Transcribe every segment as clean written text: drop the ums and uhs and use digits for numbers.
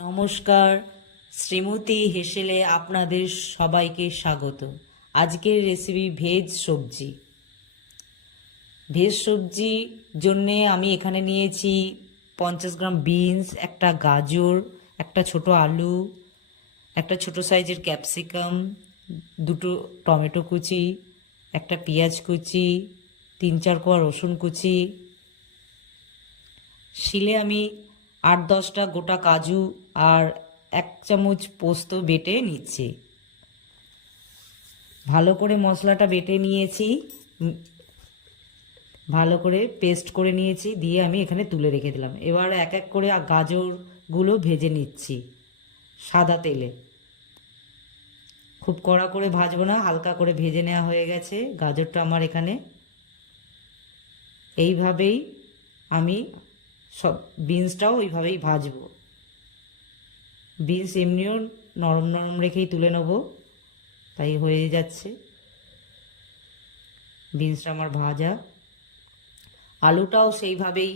নমস্কার, শ্রীমতী হেসেলে আপনাদের সবাইকে স্বাগত। আজকের রেসিপি ভেজ সবজি। ভেজ সবজি জন্যে আমি এখানে নিয়েছি 50 গ্রাম বিনস, একটা গাজর, একটা ছোট আলু, একটা ছোট সাইজের ক্যাপসিকাম, দুটো টমেটো কুচি, একটা পেঁয়াজ কুচি, 3-4 কোয়া রসুন কুচি। শিলে আমি 8-10টা গোটা কাজু আর 1 চামচ পোস্ত বেটে নিচ্ছি। ভালো করে মশলাটা বেটে নিয়েছি, ভালো করে পেস্ট করে নিয়েছি, দিয়ে আমি এখানে তুলে রেখে দিলাম। এবার এক এক করে গাজরগুলো ভেজে নিচ্ছি সাদা তেলে। খুব কড়া করে ভাজবো না, হালকা করে ভেজে নেওয়া হয়ে গেছে গাজরটা আমার এখানে। এইভাবেই আমি সব বিনসটাও ওইভাবেই ভাজবো। বিনস এমনিও নরম নরম রেখেই তুলে নেব, তাই হয়ে যাচ্ছে। বিনসটা আমার ভাজা, আলুটাও সেইভাবেই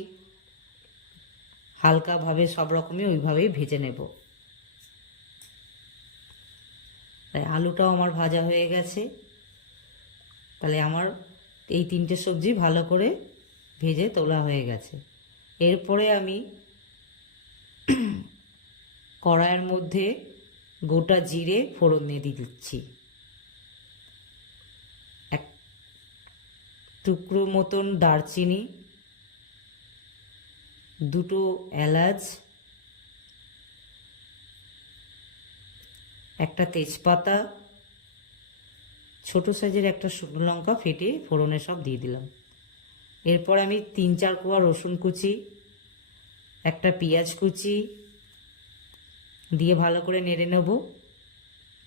হালকাভাবে সব রকমই ওইভাবেই ভেজে নেব। তাই আলুটাও আমার ভাজা হয়ে গেছে। তাহলে আমার এই 3টে সবজি ভালো করে ভেজে তোলা হয়ে গেছে। এরপরে আমি কড়াইয়ের মধ্যে গোটা জিরে ফোড়ন দিয়ে দিচ্ছি, এক টুকরো মতন দারচিনি, দুটো এলাচ, একটা তেজপাতা, ছোট সাইজের একটা শুকনো লঙ্কা ফেটে ফোড়নে সব দিয়ে দিলাম। এরপর আমি 3-4 কোয়া রসুন কুচি, একটা পেঁয়াজ কুচি দিয়ে ভালো করে নেড়ে নেব।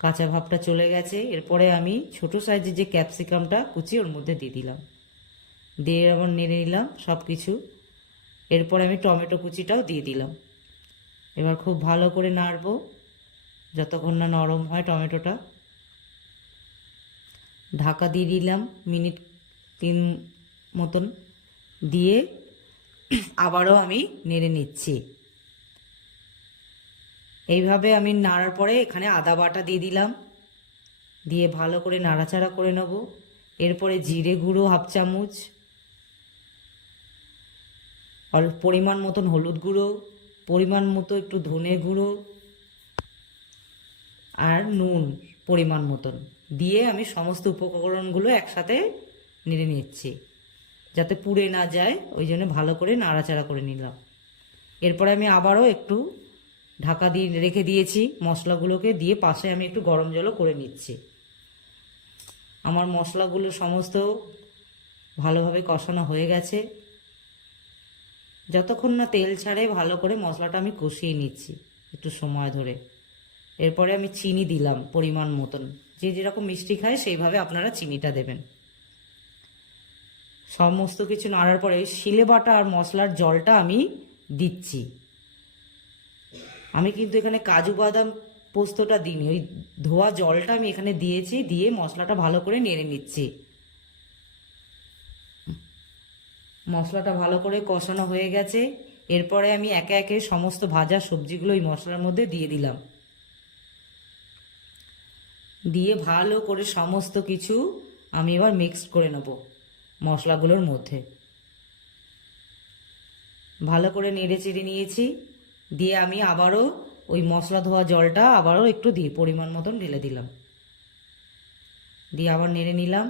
কাঁচা ভাবটা চলে গেছে। এরপরে আমি ছোট সাইজের যে ক্যাপসিকামটা কুচি ওর মধ্যে দিয়ে দিলাম, দিয়ে আবার নেড়ে নিলাম সব কিছু। এরপর আমি টমেটো কুচিটাও দিয়ে দিলাম। এবার খুব ভালো করে নাড়ব যতক্ষণ না নরম হয় টমেটোটা। ঢাকা দিয়ে দিলাম মিনিট 3 মতন, দিয়ে আবারও আমি নেড়ে নিচ্ছি। এইভাবে আমি নাড়ার পরে এখানে আদা বাটা দিয়ে দিলাম, দিয়ে ভালো করে নাড়াচাড়া করে নেব। এরপরে জিরে গুঁড়ো 1/2 চামচ, অল্প পরিমাণ মতন হলুদ গুঁড়ো, পরিমাণ মতো একটু ধনে গুঁড়ো আর নুন পরিমাণ মতন দিয়ে আমি সমস্ত উপকরণগুলো একসাথে নেড়ে নিচ্ছি যাতে পুড়ে না যায়, ওই জন্য ভালো করে নাড়াচাড়া করে নিলাম। এরপরে আমি আবারও একটু ঢাকা দিয়ে রেখে দিয়েছি মশলাগুলোকে, দিয়ে পাশে আমি একটু গরম জলও করে নিচ্ছি। আমার মশলাগুলো সমস্ত ভালোভাবে কষানো হয়ে গেছে। যতক্ষণ না তেল ছাড়ে ভালো করে মশলাটা আমি কষিয়ে নিচ্ছি একটু সময় ধরে। এরপরে আমি চিনি দিলাম পরিমাণ মতন, যে যেরকম মিষ্টি খায় সেইভাবে আপনারা চিনিটা দেবেন। সমস্ত কিছু নাড়ার পরে শিলে বাটা আর মশলার জলটা আমি দিচ্ছি। আমি কিন্তু এখানে কাজু বাদাম পোস্তটা দিইনি, ওই ধোয়া জলটা আমি এখানে দিয়েছি, দিয়ে মশলাটা ভালো করে নেড়ে নিচ্ছি। মশলাটা ভালো করে কষানো হয়ে গেছে। এরপরে আমি একে একে সমস্ত ভাজা সবজিগুলো এই মশলার মধ্যে দিয়ে দিলাম, দিয়ে ভালো করে সমস্ত কিছু আমি এবার মিক্স করে নেব মশলাগুলোর মধ্যে। ভালো করে নেড়ে চেড়ে নিয়েছি, দিয়ে আমি আবারও ওই মশলা ধোয়া জলটা আবারও একটু দিয়ে পরিমাণ মতন ঢেলে দিলাম, দিয়ে আবার নেড়ে নিলাম।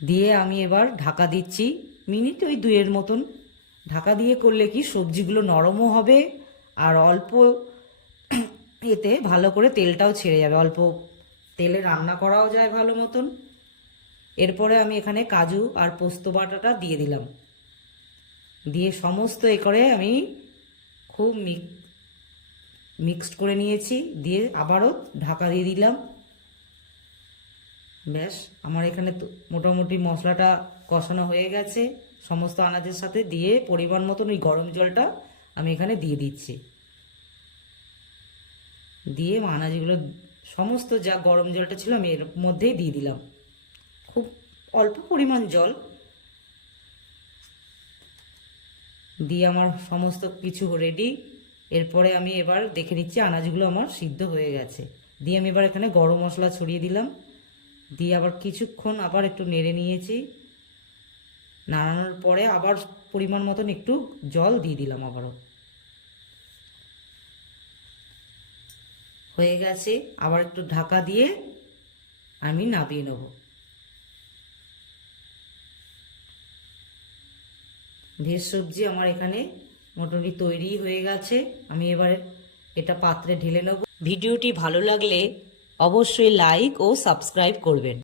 দিয়ে আমি এবার ঢাকা দিচ্ছি মিনিট ওই 2 মতন। ঢাকা দিয়ে করলে কি সবজিগুলো নরমও হবে আর অল্প এতে ভালো করে তেলটাও ছেড়ে যাবে, অল্প তেলে রান্না করাও যায় ভালো মতন। এরপরে আমি এখানে কাজু আর পোস্ত বাটাটা দিয়ে দিলাম, দিয়ে সমস্ত এ করে আমি খুব মিক্সড করে নিয়েছি, দিয়ে আবারও ঢাকা দিয়ে দিলাম। ব্যাস আমার এখানে মোটামুটি মশলাটা কষানো হয়ে গেছে সমস্ত আনাজের সাথে, দিয়ে পরিমাণ মতন ওই গরম জলটা আমি এখানে দিয়ে দিচ্ছি। দিয়ে আনাজগুলো সমস্ত যা গরম জলটা ছিল আমি এর মধ্যেই দিয়ে দিলাম, খুব অল্প পরিমাণ জল দিয়ে আমার সমস্ত কিছু রেডি। এরপরে আমি এবার দেখে নিচ্ছি আনাজগুলো আমার সিদ্ধ হয়ে গেছে। দিয়ে আমি এবার এখানে গরম মশলা ছড়িয়ে দিলাম, দিয়ে আবার কিছুক্ষণ আবার একটু নেড়ে নিয়েছি। নাড়ানোর পরে আবার পরিমাণ মতন একটু জল দিয়ে দিলাম আবারও। হয়ে গেছে, আবার একটু ঢাকা দিয়ে আমি নামিয়ে নেব। ভেজ সবজি আমার এখানে মোটামুটি তৈরি হয়ে গেছে। আমি এবার এটা পাত্রে ঢেলে নেব। ভিডিওটি ভালো লাগলে অবশ্যই লাইক ও সাবস্ক্রাইব করবেন।